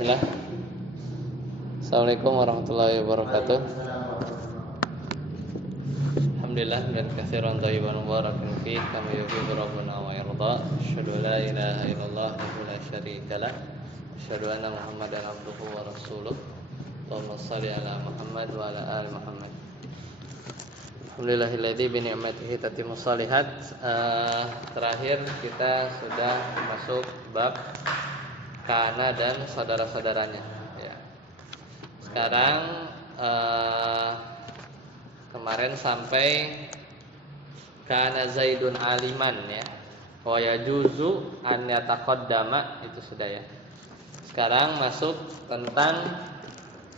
Bismillah. Assalamualaikum warahmatullahi wabarakatuh. Alhamdulillah dan katsiran thayyiban mubarakan fihi kama yuhibbu rabbuna wa yarda. Asyhadu an la ilaha illallah wa la syarika lah. Asyhadu anna Muhammadan abduhu wa rasuluh. Allahumma shalli ala Muhammad wa ala ali Muhammad. Alhamdulillahilladzi bi ni'matihi tatimmus shalihat. Terakhir kita sudah masuk bab kana dan saudara-saudaranya ya. Sekarang kemarin sampai kana Zaidun aliman ya. Wa yajuzu an yataqaddama, itu sudah ya. Sekarang masuk tentang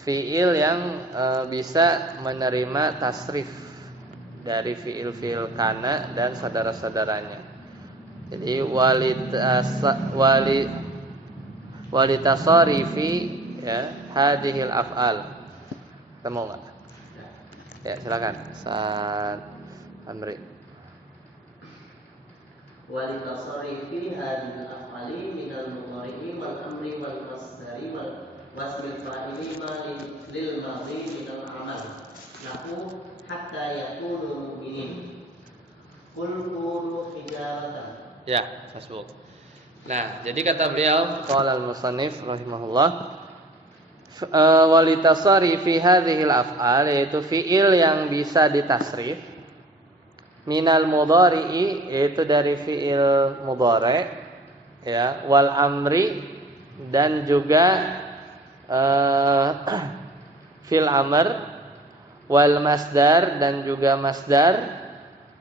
fiil yang bisa menerima tasrif dari fiil-fiil kana dan saudara-saudaranya. Jadi walitasarifi ya hadhil af'al. Ketemu enggak? Ya, silakan. Ustaz Amri. Walitasarifi hadhil af'ali minal mudhari'i wal amri wal masdari wal wasmil fa'ili lil madhi minal amal. Nahu hatta yakunu mu'minin. Qul kunu hijaratan. Ya, Facebook. Nah, jadi kata beliau, qala al-musannif rahimahullah, walitasari fi hadhil af'al, yaitu fiil yang bisa ditasrif, minal mudhari'i, yaitu dari fiil mudhari', ya, wal amri, dan juga fil amr, wal masdar, dan juga masdar,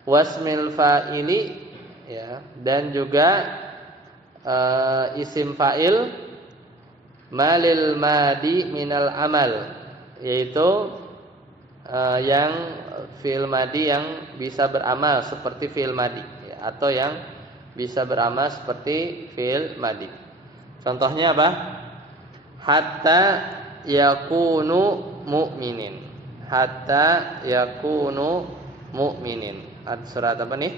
wasmil fa'ili, ya, dan juga isim fa'il malil madi minal amal, yaitu yang fi'il madi yang bisa beramal seperti fi'il madi ya, atau yang bisa beramal seperti fi'il madi. Contohnya apa? Hatta yakunu mu'minin. Hatta yakunu mu'minin. Surat apa nih?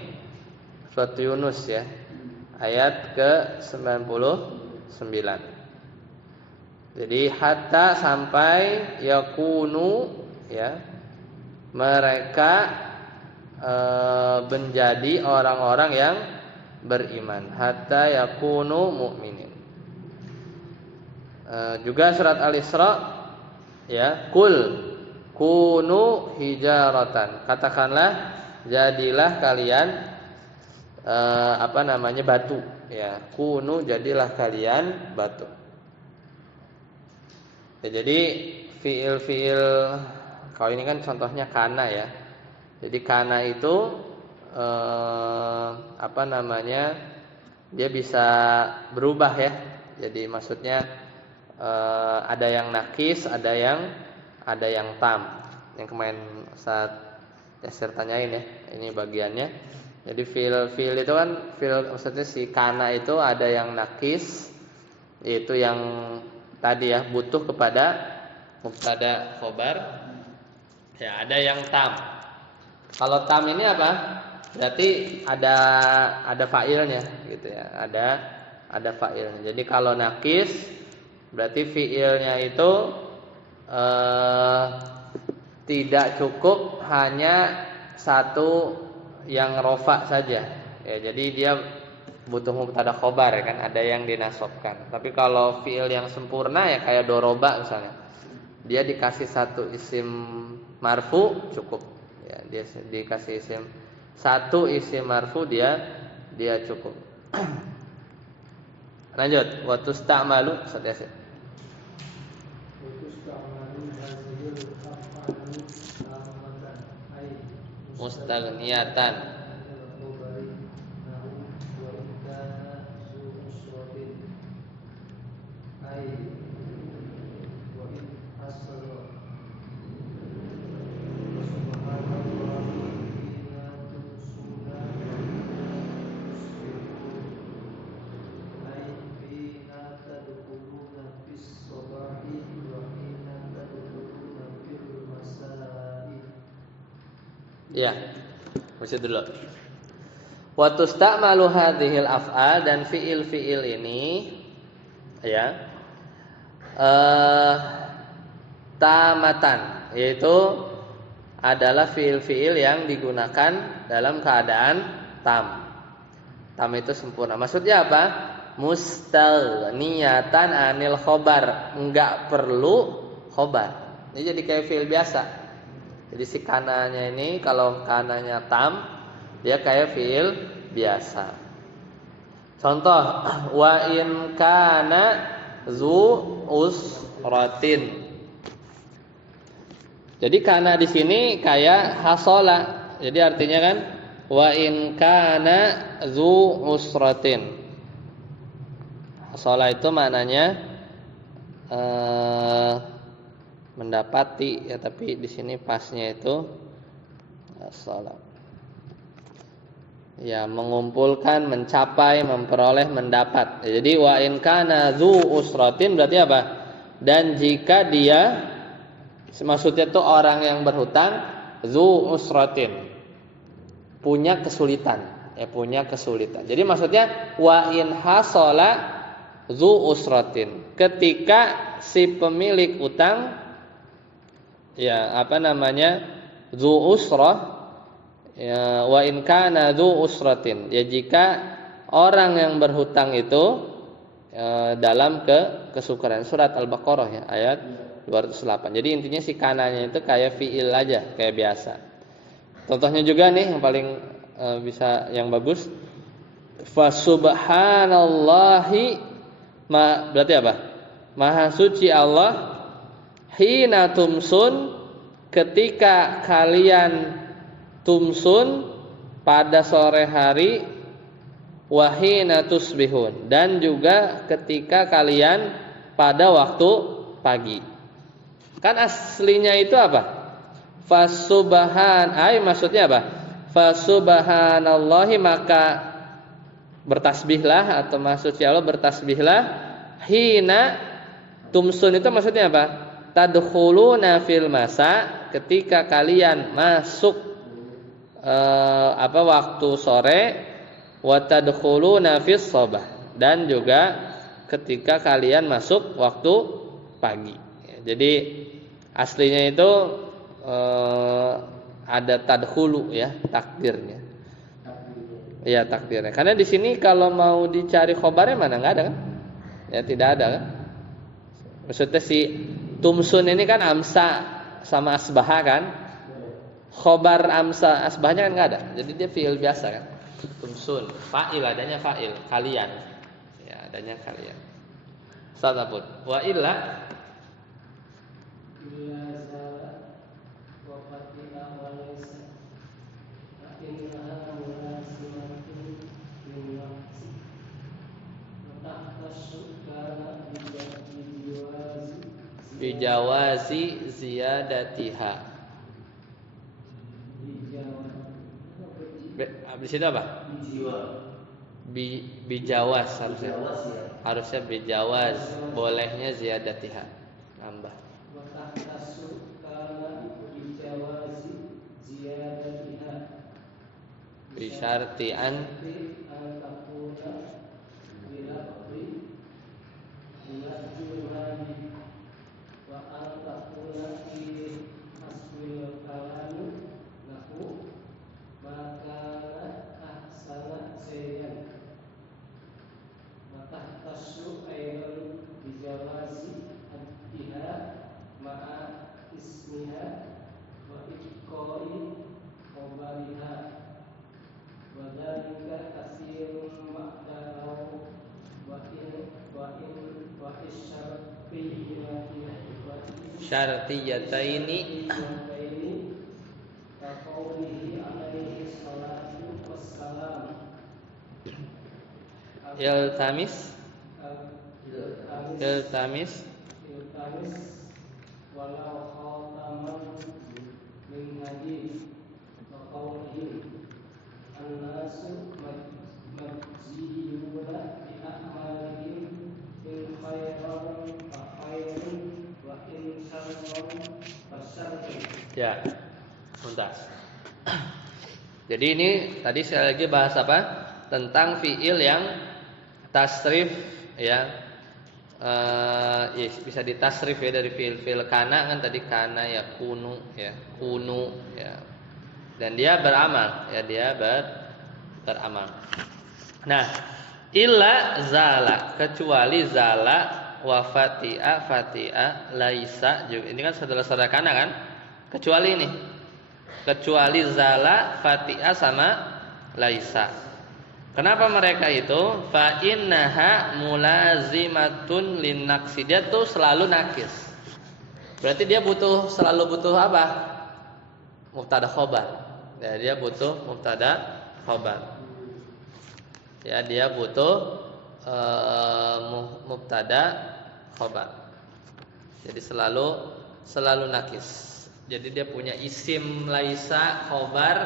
Surat Yunus ya. Ayat ke-99. Jadi hatta sampai yakunu ya, mereka menjadi orang-orang yang beriman. Hatta yakunu mu'minin. Juga surat Al-Isra ya, kul kunu hijaratan. Katakanlah jadilah kalian batu ya, kunu jadilah kalian batu ya. Jadi fiil-fiil, kalau ini kan contohnya kana ya. Jadi kana itu dia bisa berubah ya. Jadi maksudnya ada yang nakis, ada yang tam. Yang kemarin saat Yasir tanyain ya, ini bagiannya. Jadi fiil itu kan maksudnya si kana itu ada yang nakis, yaitu yang tadi ya, butuh kepada mubtada khobar. Ya, ada yang tam. Kalau tam ini apa? Berarti ada fa'ilnya gitu ya. Ada fa'ilnya. Jadi kalau nakis berarti fiilnya itu tidak cukup hanya satu yang rofa saja ya, jadi dia butuh mubtada khobar ya kan, ada yang dinasobkan. Tapi kalau fiil yang sempurna ya kayak doroba misalnya, dia dikasih satu isim marfu cukup ya, dia dikasih satu isim marfu dia cukup. Lanjut, wa tusta'malu Yasin. Mustaghniyatan. Ya, baca dulu. Wa tusta'malu hadhil af'al, dan fiil-fiil ini ya tamatan, yaitu adalah fiil-fiil yang digunakan dalam keadaan tam. Tam itu sempurna. Maksudnya apa? Mustaghniyatan anil khobar, enggak perlu khobar. Ini jadi kayak fiil biasa. Jadi si kananya ini kalau kananya tam, dia kayak fiil biasa. Contoh, wa in kana zu usratin. Jadi kana di sini kayak hasola. Jadi artinya kan wa in kana zu usratin. Hasola itu maknanya mendapati ya, tapi di sini pasnya itu hasola. Ya, mengumpulkan, mencapai, memperoleh, mendapat. Ya, jadi wa in kana zu usratin berarti apa? Dan jika dia, maksudnya itu orang yang berhutang, zu usratin, punya kesulitan, ya punya kesulitan. Jadi maksudnya wa in hasola zu usratin, ketika si pemilik utang, ya apa namanya, zu usrah, ya, wa in kana dzu usratin, ya jika orang yang berhutang itu dalam kesukaran. Surat Al-Baqarah ya, ayat 208. Jadi intinya si kananya itu kayak fiil aja, kayak biasa. Contohnya juga nih yang paling bisa, yang bagus, fa subhanallahi, berarti apa? Maha suci Allah, hina tumsun, ketika kalian tumsun, pada sore hari, wahina tusbihun, dan juga ketika kalian pada waktu pagi. Kan aslinya itu apa? Maksudnya apa? Fasubhanallahi, maka bertasbihlah, atau maksud Allah bertasbihlah, hina tumsun itu maksudnya apa? Tadkhuluna fil masa, ketika kalian masuk waktu sore, wa tadkhuluna fis sabah, dan juga ketika kalian masuk waktu pagi. Jadi aslinya itu ada tadkhulu ya, takdirnya. Iya, takdirnya. Karena di sini kalau mau dicari khobarnya mana, enggak ada kan? Ya tidak ada kan? Maksudnya si tumsun ini kan amsa sama asbaha kan? Khobar amsa asbahnya kan nggak ada, jadi dia fiil biasa kan. Tumsun, fa'il, adanya fa'il, kalian, ya adanya kalian. Satapun, wa illa bijawazi ziyadatiha. Di situ apa? Bijawaz harusnya. Harusnya bijawaz, bolehnya ziyadatiha, nambah. Bisyarti an syartiyataini iltamis walau khataman min hadis wa qawlihim an-nasu majziyuna bi a'malihim in khairan fa khairun wa in syarran fa syarrun. Ya, tuntas. Jadi ini tadi saya lagi bahas apa? Tentang fiil yang tasrif ya, ya bisa ditasrif ya dari fiil kana kan tadi kana ya kunu ya. Dan dia beramal ya beramal. Nah, illa zala kecuali zala wa fati'a laisa juga. Ini kan saudara-saudara kana kan? Kecuali ini. Kecuali zala, fati'a sama laisa. Kenapa mereka itu? Fa innaha mulazimatun linnaqsi. Dia tuh selalu nakis. Berarti dia selalu butuh apa? Mubtada khobar. Ya, dia butuh mubtada khobar. Ya, dia butuh mubtada khobar. Jadi selalu nakis. Jadi dia punya isim laisa khobar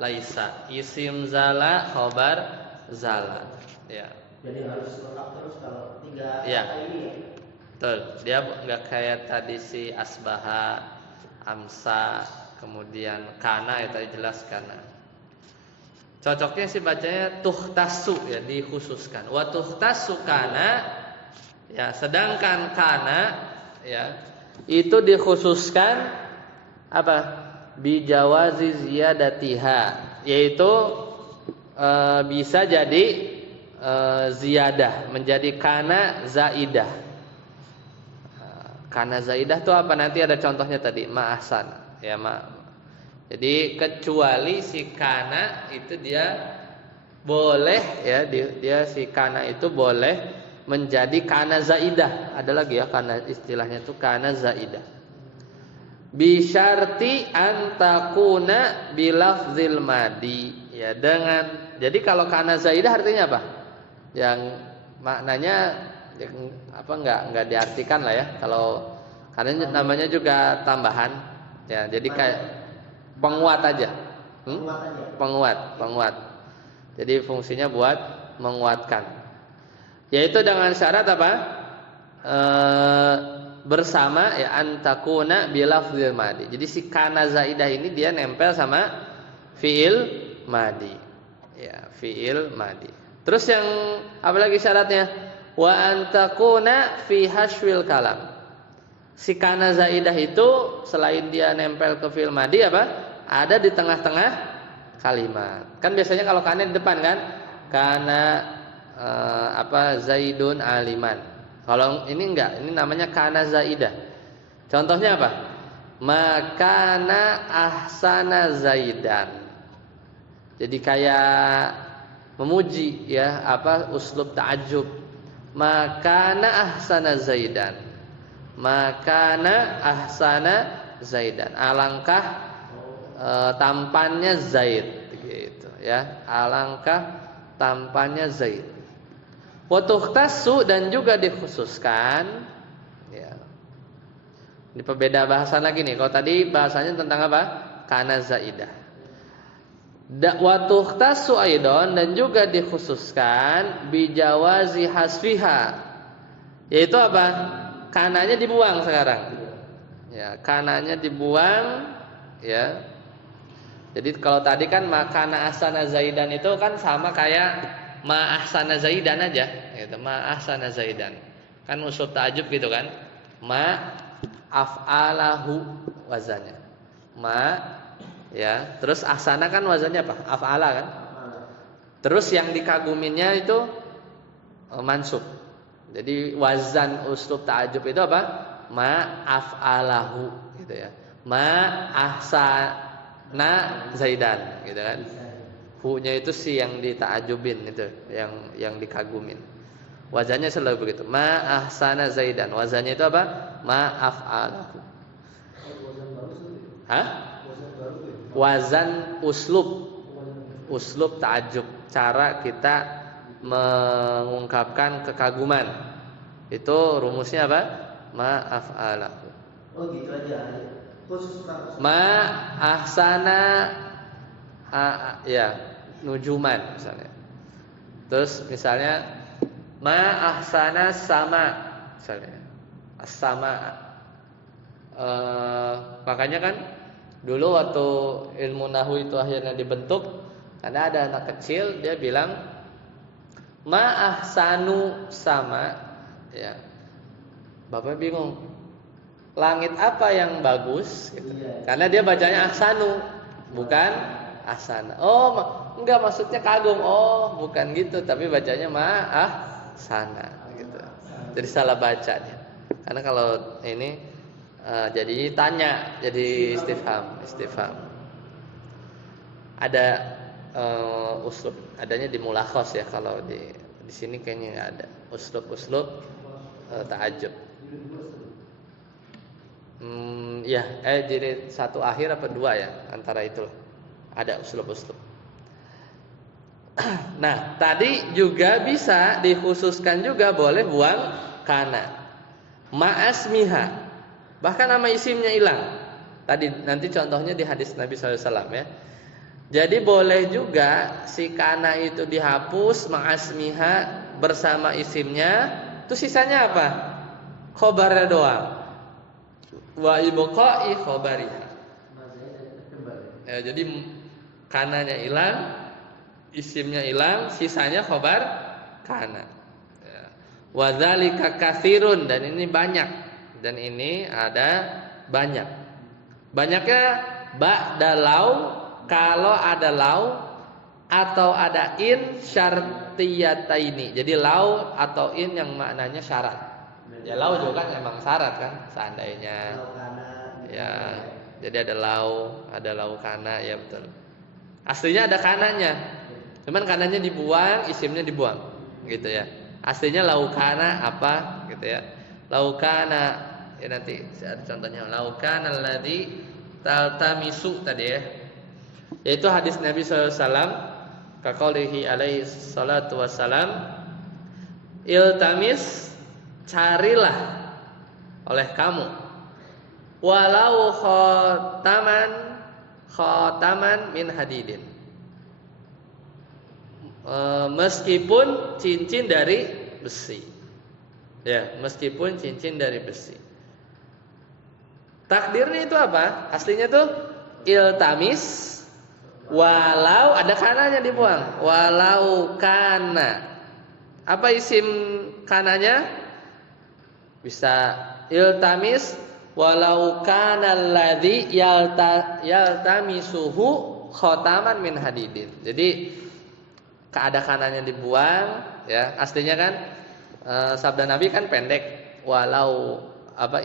laisa, isim zala khobar zala. Ya. Jadi harus lengkap terus kalau 3 ya. kata ini ya. Betul. Dia nggak kayak tadi si asbaha, amsa, kemudian kana ya tadi jelas kana. Cocoknya sih bacanya tuhtasu ya, dikhususkan. Wa tuhtasu kana ya, sedangkan kana ya itu dikhususkan apa? Bijawazi ziyadatiha, yaitu bisa jadi ziyadah menjadi kana zaidah. Kana zaidah itu apa? Nanti ada contohnya tadi ma'ahsan ya Jadi kecuali si kana itu dia boleh ya dia si kana itu boleh menjadi kana zaidah. Ada lagi ya kana istilahnya itu kana zaidah. Bi syarti an takuna bilafzil madi ya dengan jadi kalau kana zaidah artinya apa? Yang maknanya apa enggak diartikan lah ya. Kalau karena namanya juga tambahan ya. Jadi kayak penguat aja. Penguat. Jadi fungsinya buat menguatkan. Yaitu dengan syarat apa? Bersama ya antakuna bilafzil madi. Jadi si kana zaidah ini dia nempel sama fiil madi. Ya, fiil madi. Terus yang apa lagi syaratnya? Wa antakuna fi hashwil kalam. Si kana zaidah itu selain dia nempel ke fiil madi apa? Ada di tengah-tengah kalimat. Kan biasanya kalau kana di depan kan? Kana Zaidun aliman. Kalau ini enggak, ini namanya kana zaidah. Contohnya apa? Makana ahsana zaidan. Jadi kayak memuji ya, uslub ta'ajjub. Makana ahsana zaidan. Makana ahsana zaidan. Alangkah tampannya Zaid gitu ya. Alangkah tampannya Zaid. Wa tukhtassu dan juga dikhususkan ya. Ini pembeda bahasan lagi nih. Kalau tadi bahasanya tentang apa? Kana zaidah. Wa tukhtassu aidon dan juga dikhususkan bijawazi hasfiha. Yaitu apa? Kananya dibuang sekarang. Ya, kananya dibuang ya. Jadi kalau tadi kan makana asana zaidan itu kan sama kayak ma ahsana zaidan aja gitu. Ma ahsana zaidan. Kan usul ta'ajub gitu kan. Ma af'alahu wazannya. Ma ya, terus ahsana kan wazannya apa? Af'ala kan? Terus yang dikaguminya itu mansub. Jadi wazan uslub ta'ajub itu apa? Ma af'alahu gitu ya. Ma ahsana zaidan gitu kan. Hu-nya itu si yang dita'ajubin itu, yang dikagumin. Wazannya selalu begitu. Ma ahsana zaidan. Wazannya itu apa? Ma af'alahu. Hah? Wazan uslub ta'ajub. Cara kita mengungkapkan kekaguman. Itu rumusnya apa? Ma af'alahu. Oh gitu aja. Khusus Ma ahsana ya nujuman misalnya. Terus misalnya ma ahsana sama misalnya. As-sama. Makanya kan dulu waktu ilmu nahwu itu akhirnya dibentuk, karena ada anak kecil dia bilang ma ahsanu sama ya. Bapak bingung. Langit apa yang bagus? Gitu. Karena dia bacanya ahsanu, bukan ahsana. Oh, enggak maksudnya kagum. Oh, bukan gitu, tapi bacanya ahsana gitu. Jadi salah baca dia. Karena kalau ini jadi tanya, jadi istifham. Ada uslub, adanya di mulakhos ya, kalau di sini kayaknya nggak ada uslub ta'ajub. Ya, jadi satu akhir apa dua ya, antara itu ada uslub. Nah, tadi juga bisa dikhususkan juga, boleh buang kana ma'asmiha, bahkan nama isimnya hilang. Tadi nanti contohnya di hadis Nabi SAW ya. Jadi boleh juga si kana itu dihapus ma'asmiha bersama isimnya, itu sisanya apa? Khobarnya doang. Wa ibqa'i khobariha. Ya, jadi kananya hilang, isimnya hilang, sisanya khobar kana. Ya. Wa dzalika katsirun, dan ini banyak. Dan ini ada banyak. Banyaknya ba'da lau, kalau ada lau atau ada in syartiyataini. Jadi lau atau in yang maknanya syarat. Ya lau juga kan emang syarat kan, seandainya. Ya, jadi ada lau kana, ya betul. Aslinya ada kananya. Cuman kananya dibuang, isimnya dibuang. Gitu ya. Aslinya lau kana apa gitu ya. Lau kana, ya nanti ada contohnya. Lau kana alladzi taltamisu tadi ya. Yaitu hadis Nabi SAW, kaqaulihi alaihi salatu wassalam, iltamis, carilah oleh kamu, walau khotaman min hadidin, meskipun cincin dari besi. Ya, meskipun cincin dari besi. Takdirnya itu apa? Aslinya tuh iltamis, walau ada kananya dibuang. Walau kana. Apa isim kananya? Bisa iltamis walau kana alladzi yaltamisuhu khotaman min hadidin. Jadi ada kananya dibuang ya. Aslinya kan sabda Nabi kan pendek, walau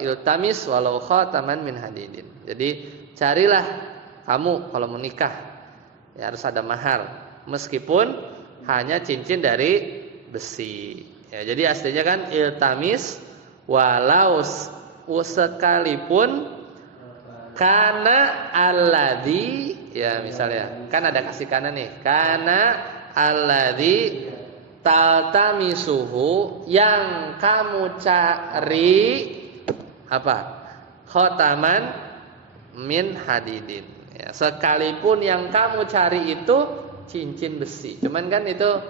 iltamis walau khotaman min hadidin. Jadi carilah kamu kalau menikah ya harus ada mahar, meskipun hanya cincin dari besi. Ya, jadi aslinya kan iltamis walau sekalipun kana alladzi, ya misalnya kan ada kasih kana nih, kana alladzi taltamisuhu, yang kamu cari apa? Khotaman min hadidin. Ya, sekalipun yang kamu cari itu cincin besi. Cuman kan itu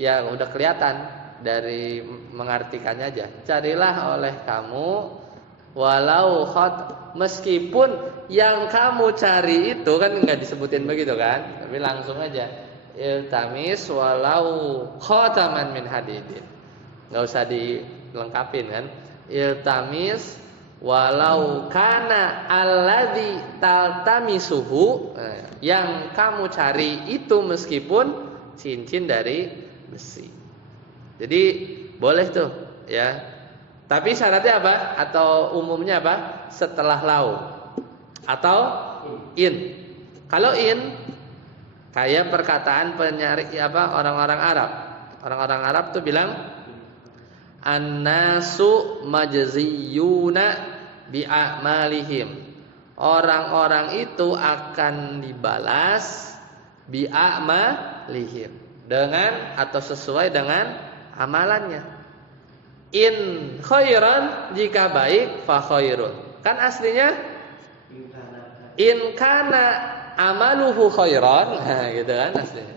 ya udah kelihatan dari mengartikannya aja. Carilah oleh kamu walau meskipun yang kamu cari itu kan nggak disebutin begitu kan, tapi langsung aja iltamis walau khotaman min hadidin. Nggak usah dilengkapin kan. Iltamis walau kana alladzi taltamisuhu, yang kamu cari itu meskipun cincin dari besi. Jadi boleh tuh ya. Tapi syaratnya apa? Atau umumnya apa? Setelah lau atau in. Kalau in kayak perkataan penyari orang-orang Arab. Orang-orang Arab tuh bilang annasu majziyuna bi'amalihim. Orang-orang itu akan dibalas bi'amalihim, dengan atau sesuai dengan amalannya. In khairan, jika baik, fa khairun. Kan aslinya in kana amaluhu khairan, nah gitu kan aslinya.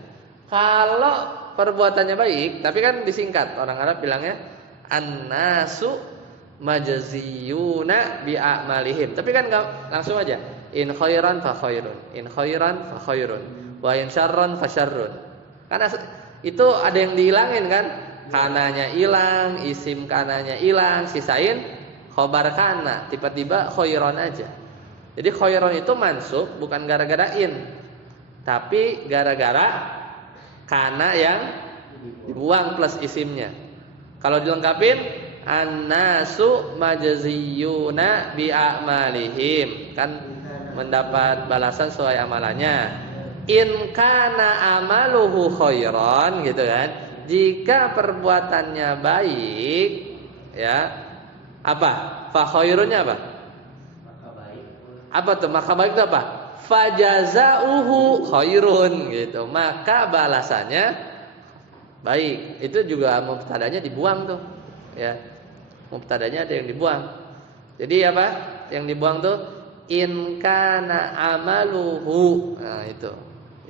Kalau perbuatannya baik, tapi kan disingkat, orang Arab bilangnya annasu majziyuna bi a'malihim. Tapi kan enggak langsung aja. In khairan fa khairun, in khairan fa khairun, wa in syarran fa syarrun. Karena itu ada yang dihilangin kan. kananya hilang, isim kananya hilang, sisain khobar kana, tiba-tiba khairon aja. Jadi khairon itu mansub bukan gara-gara in, tapi gara-gara kana yang dibuang plus isimnya. Kalau dilengkapin annasu majziyuna bi a'malihim, kan mendapat balasan sesuai amalannya. In kana amaluhu khairan gitu kan. Jika perbuatannya baik, ya. Apa? Fa khairunnya apa? Maka baik. Apa tuh? Maka baik itu apa? Fajazauhu khairun gitu. Maka balasannya baik. Itu juga mubtadanya dibuang tuh. Ya. Mubtadanya ada yang dibuang. Jadi apa? Yang dibuang tuh in kana amaluhu. Nah, itu.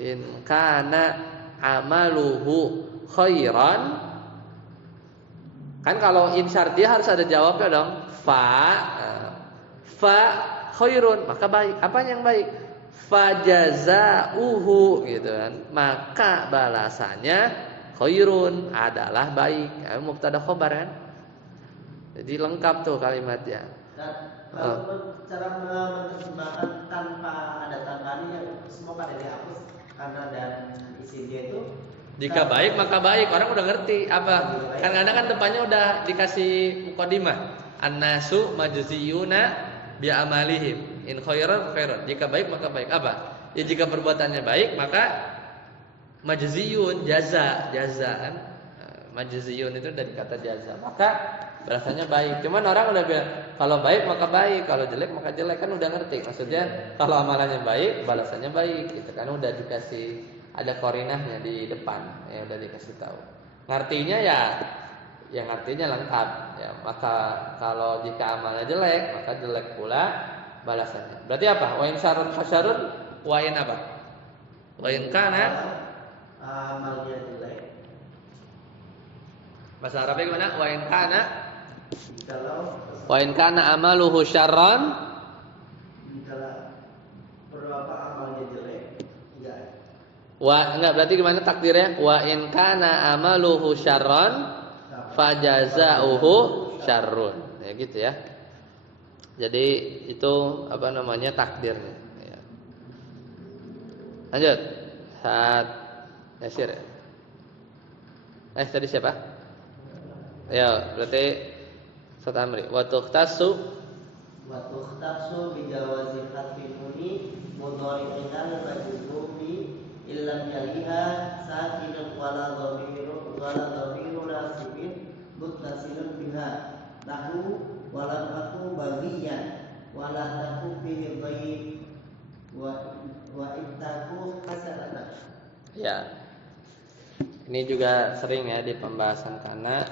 In kana amaluhu khairan. Kan kalau in syartiyah harus ada jawabnya dong. Fa khairun, maka baik. Apa yang baik? Fajazauhu gitu kan. Maka balasannya khairun adalah baik. Mubtada khobar kan. Jadi lengkap tuh kalimatnya. Dan kalau cara menerjemahkan tanpa ada tambahan yang semua pada dihapus karena dan isi dia itu jika baik maka baik, orang udah ngerti apa. Kadang-kadang kan depannya udah dikasih mukadimah. An-nasu majziyuna bi amalihim. In khairan khairan. Jika baik maka baik. Apa? Ya jika perbuatannya baik maka majziyun, jaza kan. Majziyun itu dari kata jaza. Maka balasannya baik. Cuman orang udah bilang kalau baik maka baik, kalau jelek maka jelek, kan udah ngerti. Maksudnya kalau amalannya baik, balasannya baik gitu kan, udah dikasih ada korinahnya di depan, ya udah dikasih tahu. Ngartinya ya yang artinya lengkap ya. Maka kalau jika amalnya jelek, maka jelek pula balasannya. Berarti apa? Wa in syarrun fasyarrun, wa in apa? Wa in kana amalnya jelek. Bahasa Arabnya gimana? Wa in kana Kalau wa in kana amaluhu syarran, berapa amalnya jelek, enggak. enggak, berarti gimana takdirnya? Wa in kana amaluhu syarran fajazauhu syarrun. Ya gitu ya. Jadi itu apa namanya takdirnya ya. Lanjut. Saat Yasir. Tadi siapa? Ya, berarti Sat Amri. Wa tukhtasu bi jawazi khatfil muni mudhari'an majzumi illam yaliha sakinun wala dhamiru nasibin muttasilun biha lahu wala aku bagian wala taku bihi ghaib wa ittaku hasanah. Ya. Ini juga sering ya di pembahasan kana.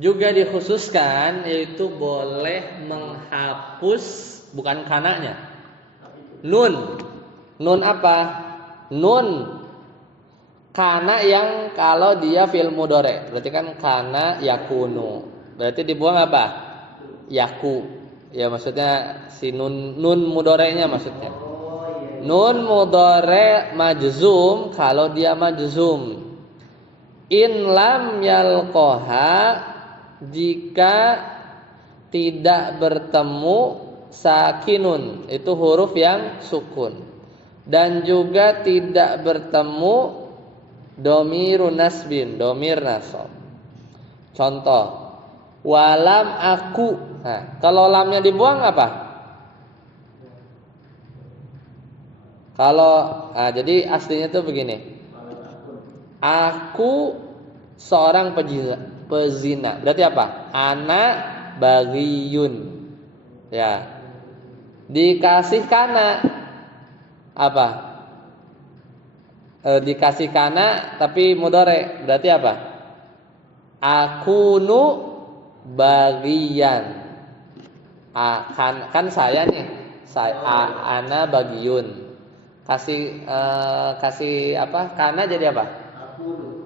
Juga dikhususkan yaitu boleh menghapus bukan kananya. Nun. Nun apa? Nun kana yang kalau dia fi'il mudhari. Berarti kan kana yakunu. Berarti dibuang apa? Yaku. Ya maksudnya si nun mudhari'nya maksudnya. Nun mudhari' majzum kalau dia majzum. In lam yalqaha, jika tidak bertemu sakinun, itu huruf yang sukun, dan juga tidak bertemu domirun nasbin, domir nasab. Contoh, walam aku. Nah, kalau lamnya dibuang apa? Jadi aslinya tuh begini. Aku seorang pezina. Berarti apa? Ana bagiyun. Ya. Dikasih kana apa? Dikasih kana tapi mudhari. Berarti apa? Akunu bagian. Kan saya nih. Ana bagiyun. Kasih apa? Kana jadi apa?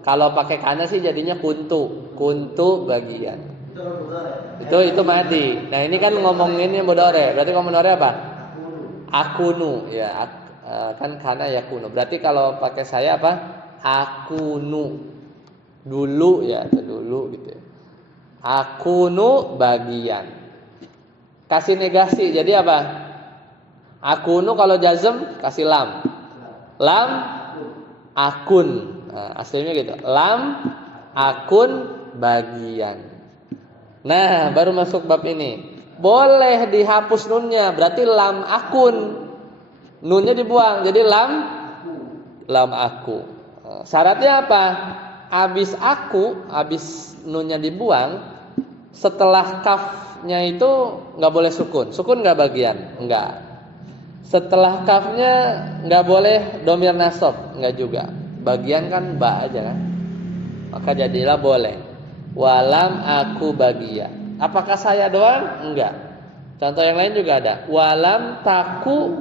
Kalau pakai kana sih jadinya kuntu bagian. Itu madi. Nah ini kan ngomonginnya mudhari. Berarti kalau mudhari apa? Akunu. Ya, kan kana yakunu. Berarti kalau pakai saya apa? Akunu. Dulu ya, dulu. dulu gitu ya. Akunu bagian. Kasih negasi jadi apa? Akunu kalau jazm kasih lam. Lam akun. Nah, aslinya gitu. Lam akun bagian. Nah, baru masuk bab ini. Boleh dihapus nunnya, berarti lam akun. Nunnya dibuang, jadi lam aku. Syaratnya apa? Abis aku, abis nunnya dibuang, setelah kafnya itu nggak boleh sukun. Sukun nggak bagian? Nggak. Setelah kafnya nggak boleh domir nasab, nggak juga. Bagian kan ba aja kan. Maka jadilah boleh. Walam aku bagian. Apakah saya doang? Enggak. Contoh yang lain juga ada. Walam taku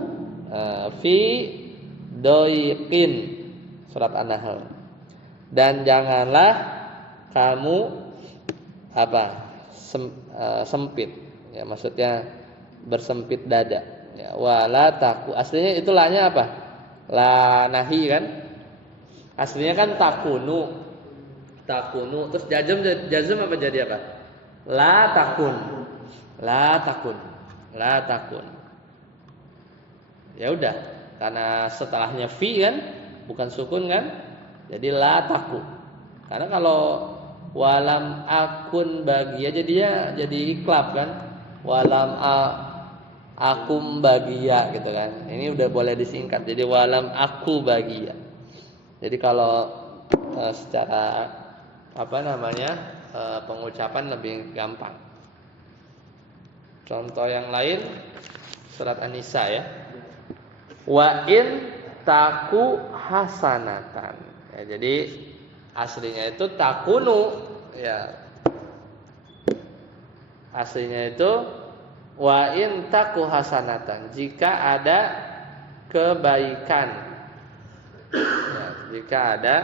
fi doiqin, surat An-Nahl. Dan janganlah kamu sempit. Ya, maksudnya bersempit dada. Ya, wala taku. Aslinya itu lahnya apa? La nahi kan? Aslinya kan takunu. Takunu. Terus jazm apa jadi apa? La takun. La takun. La takun. Ya udah, karena setelahnya fi kan, bukan sukun kan? Jadi la taku. Karena kalau walam akun bagia jadi iklab kan? Walam akum bagia gitu kan. Ini udah boleh disingkat. Jadi walam aku bagia. Jadi kalau secara pengucapan lebih gampang. Contoh yang lain surat An-Nisa ya. Wa in taku hasanatan. Ya, jadi aslinya itu takunu ya. Aslinya itu wa in taku hasanatan, jika ada kebaikan. Ya, jika ada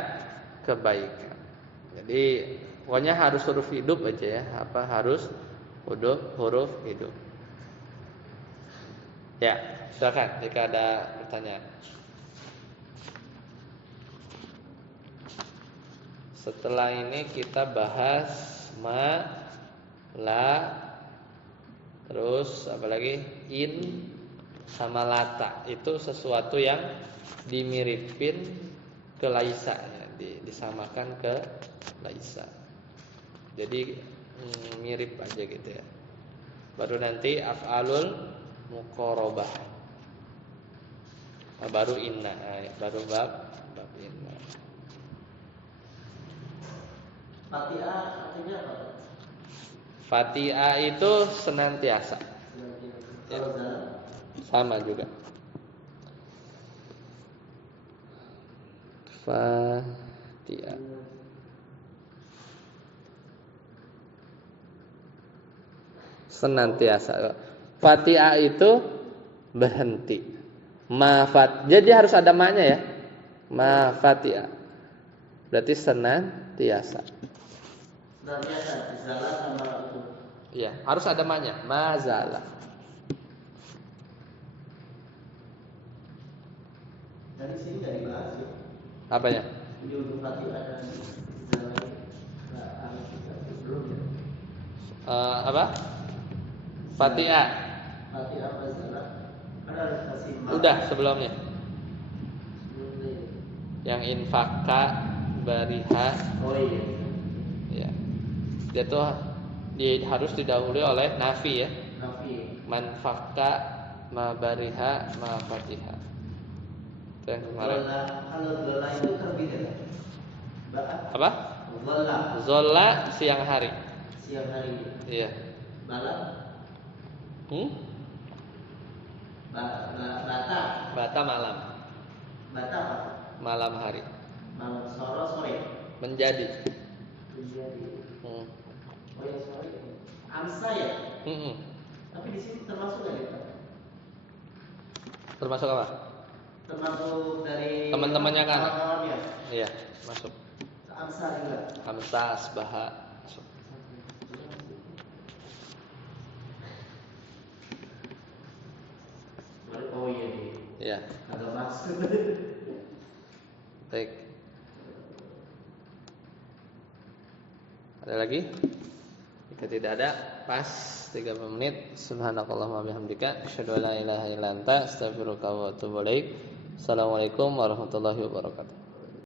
kebaikan. Jadi pokoknya harus huruf hidup aja ya. Harus huruf hidup. Ya, silakan jika ada pertanyaan. Setelah ini kita bahas ma, la, terus apa lagi? In sama lata. Itu sesuatu yang dimiripin ke laisa ya, disamakan ke laisa. Jadi mirip aja gitu ya. Baru nanti af'alul muqarabah. Baru inna, baru bab inna. Fatiha artinya apa? Fatiha itu senantiasa. Ya. Sama juga. Fatiha. Senantiasa. Fatiha itu berhenti. Jadi harus ada maknya ya. Ma Fatiha. Berarti senantiasa. Senantiasa zala sama itu. Iya, harus ada maknya. Mazala. Dari sini nggak dibahas ya. Apanya? Di ujung Fatihah dan zala belum ya. Apa? Fatihah. Fatihah apa zala? Ada kasih mak. Udah sebelumnya. Yang infaka bariha. Oh iya. Ya. Dia tuh harus didahului oleh nafi ya. Nafi. Man fakka ma bariha ma fatihah. Itu yang kemarin. Kalau zola itu terbit ya. Apa? Zola siang hari. Siang hari. Iya. Malam. Bata malam. Bata apa? Malam hari. Malam sore. Menjadi. Oh ya sore. Amsa ya. Tapi di sini termasuk nggak ya? Termasuk apa? Termasuk dari teman-temannya kan? Kawan-kawannya. Iya, masuk. Amsa juga. Amsa asbaha masuk. Oh iya. Iya. Agak masuk. Baik. Ada lagi? Jika tidak ada, pas 30 menit. Subhanakallahumma bihamdika asyhadu an la ilaha illa anta astaghfiruka wa atubu ilaik. Assalamualaikum warahmatullahi wabarakatuh.